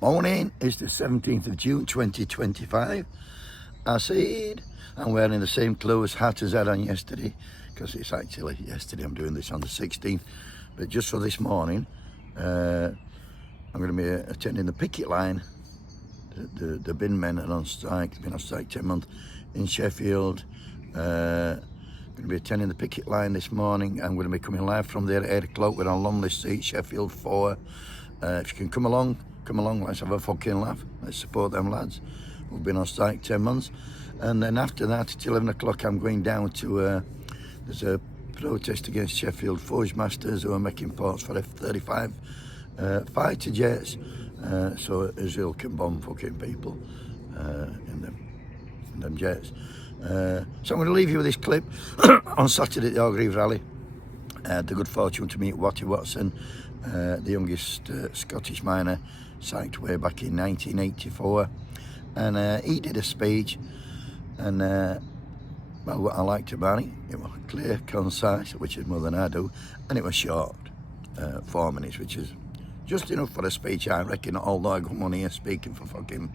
Morning, it's the 17th of June 2025. I said I'm wearing the same clothes, hat as I had on yesterday, because it's actually yesterday. I'm doing this on the 16th, but just for this morning I'm going to be attending the picket line. The bin men are on strike. They've been on strike 10 months in Sheffield. Going to be attending the picket line this morning. I'm going to be coming live from there at 8 o'clock. We're on Lumley Street, Sheffield 4. If you can come along, let's have a fucking laugh. Let's support them lads who've been on strike 10 months. And then after that, at 11 o'clock, I'm going down to, there's a protest against Sheffield Forge Masters who are making parts for F-35 fighter jets, so Israel can bomb fucking people in them jets. So I'm going to leave you with this clip. On Saturday at the Orgreave rally, I had the good fortune to meet Watty Watson, the youngest Scottish miner, psyched way back in 1984, and he did a speech, and well, what I liked about it was clear, concise, which is more than I do, and it was short, 4 minutes, which is just enough for a speech, I reckon, although I got money here speaking for fucking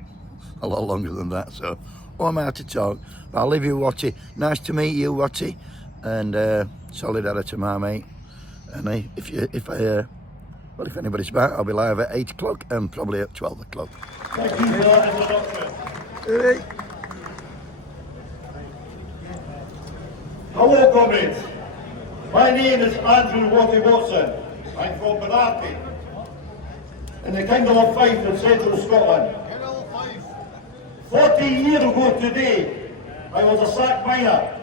a lot longer than that, so I'm out to talk. But I'll leave you, Watty. Nice to meet you, Watty, and solidarity, my mate. And if anybody's back, I'll be live at 8 o'clock and probably at 12 o'clock. Thank you for that introduction. Hey. Hello, comrades. My name is Andrew Watty Watson. I'm from Benarty, in the Kingdom of Fife in central Scotland. 40 years ago today, I was a sacked miner.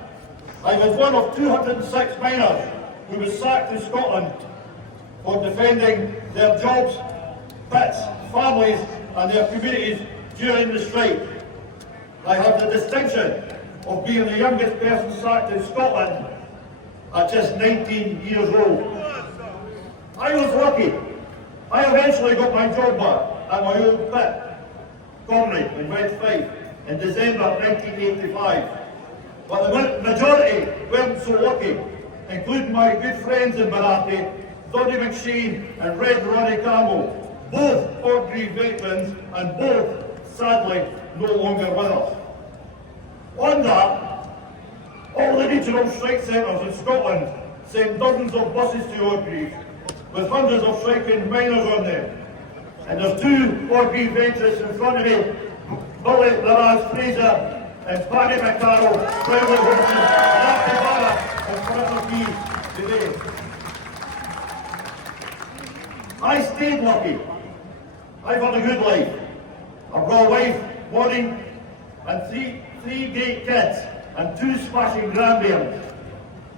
I was one of 206 miners who was sacked in Scotland for defending their jobs, pits, families and their communities during the strike. I have the distinction of being the youngest person sacked in Scotland at just 19 years old. I was lucky. I eventually got my job back at my old pit, Comrie in West Fife, in December 1985. But the majority weren't so lucky, including my good friends in Benarty, Donny McShane and Red Ronnie Campbell, both Orgreave veterans and both, sadly, no longer with us. On that, all the regional strike centres in Scotland sent dozens of buses to Orgreave, with hundreds of striking miners on them. And there's two Orgreave veterans in front of me, Billy Laraz Fraser and Paddy McCarroll, proudly holding an Barra in front of me today. I stayed lucky. I've had a good life. I've got a wife, Bonnie, and three great kids and 2 smashing grandbairns.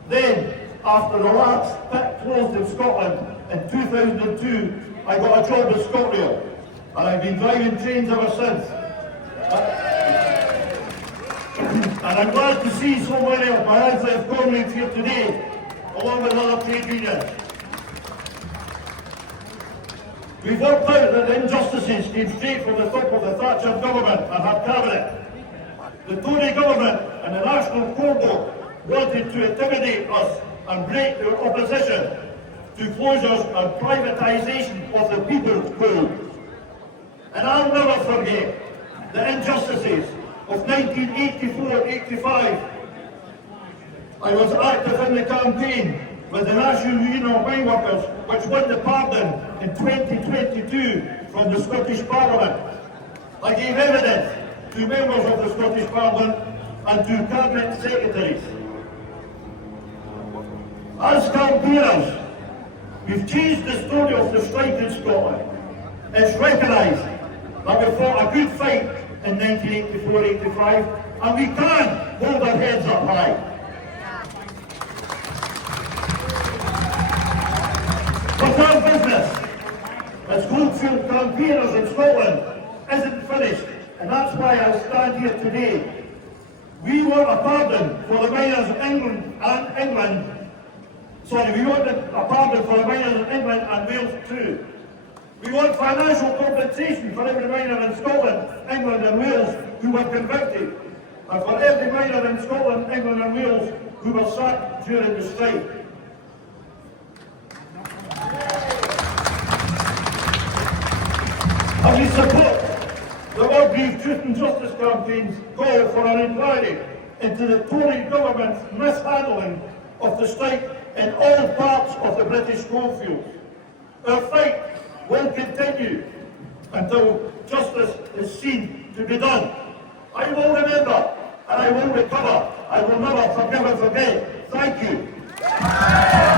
Then, after the last pit closed in Scotland in 2002, I got a job at ScotRail, and I've been driving trains ever since. And I'm glad to see so many of my ancestors comrades here today, along with other trade unions. We've worked out that the injustices came straight from the top of the Thatcher government and her cabinet. The Tory government and the National Coal Board wanted to intimidate us and break their opposition to closures and privatisation of the people's coal. And I'll never forget the injustices of 1984-85. I was active in the campaign with the National Union of Mine Workers, which won the pardon in 2022 from the Scottish Parliament. I gave evidence to members of the Scottish Parliament and to Cabinet Secretaries. As campaigners, we've changed the story of the strike in Scotland. It's recognised that we fought a good fight in 1984-85 and we can hold our heads up high. But our business as Goldfield campaigners in Scotland isn't finished, and that's why I stand here today. We want a pardon for the miners in England and England. Sorry, we want a pardon for the miners in England and Wales too. We want financial compensation for every miner in Scotland, England and Wales who were convicted, and for every miner in Scotland, England and Wales who were sacked during the strike. And we support the Orgreave Truth and Justice campaign's call for an inquiry into the Tory government's mishandling of the strike in all parts of the British goldfields. Our fight will continue until justice is seen to be done. I will remember and I will recover. I will never forgive and forget. Thank you.